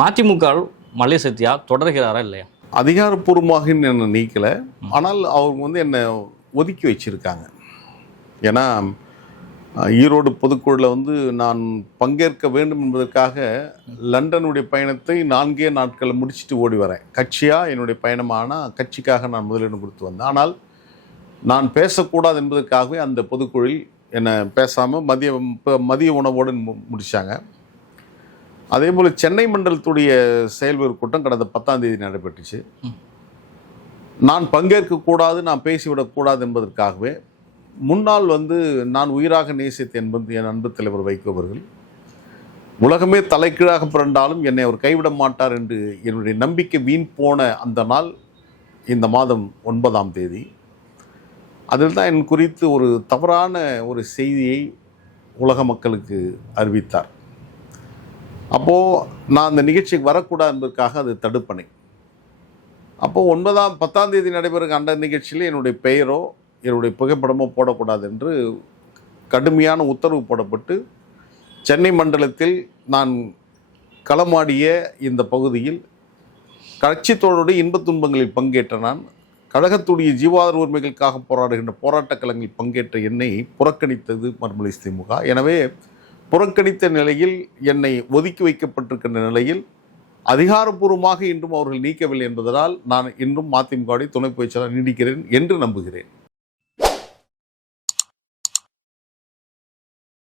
மதிமுக மல்லை சத்யா தொடர்கிறாரா இல்லையா? அதிகாரப்பூர்வமாக என்னை நீக்கலை, ஆனால் அவங்க என்னை ஒதுக்கி வச்சிருக்காங்க. ஏன்னா ஈரோடு பொதுக்குழுவில் நான் பங்கேற்க வேண்டும் என்பதற்காக லண்டனுடைய பயணத்தை 4 நாட்களில் முடிச்சுட்டு ஓடி வரேன். கட்சியாக என்னுடைய பயணமானால் கட்சிக்காக நான் முதலிடம் கொடுத்து வந்தேன். ஆனால் நான் பேசக்கூடாது என்பதற்காகவே அந்த பொதுக்குழுவில் என்னை பேசாமல் மதிய உணவோடு முடித்தாங்க. அதே போல் சென்னை மண்டலத்துடைய செயல்பொரு கூட்டம் கடந்த 10ஆம் தேதி நடைபெற்றுச்சு. நான் பங்கேற்கக்கூடாது, நான் பேசிவிடக்கூடாது என்பதற்காகவே முன்னால் நான் உயிராக நேசித்தேன் என்பது என் அன்பு தலைவர் வைகோ அவர்கள் உலகமே தலைகீழாக புரண்டாலும் என்னை அவர் கைவிட மாட்டார் என்று என்னுடைய நம்பிக்கை வீண் போன அந்த நாள் இந்த மாதம் 9ஆம் தேதி. அதில் தான் என் குறித்து ஒரு தவறான ஒரு செய்தியை உலக மக்களுக்கு அறிவித்தார். அப்போது நான் அந்த நிகழ்ச்சிக்கு வரக்கூடாது என்பதற்காக அது தடுப்பணை. அப்போது 10ஆம் தேதி நடைபெறும் அந்த நிகழ்ச்சியில் என்னுடைய பெயரோ என்னுடைய புகைப்படமோ போடக்கூடாது என்று கடுமையான உத்தரவு போடப்பட்டு சென்னை மண்டலத்தில் நான் களமாடிய இந்த பகுதியில் கட்சி தோழருடைய இன்பத் துன்பங்களில் பங்கேற்ற நான் கழகத்துடைய ஜீவாதார உரிமைகளுக்காக போராடுகின்ற போராட்டக் களங்களில் பங்கேற்ற என்னை புறக்கணித்தது மறுமலை திமுக. எனவே புறக்கணித்த நிலையில் என்னை ஒதுக்கி வைக்கப்பட்டிருக்கின்ற நிலையில் அதிகாரப்பூர்வமாக இன்றும் அவர்கள் நீக்கவில்லை என்பதனால் நான் இன்றும் மதிமுகவை துணை பொதுச் செயலாளராக நீடிக்கிறேன் என்று நம்புகிறேன்.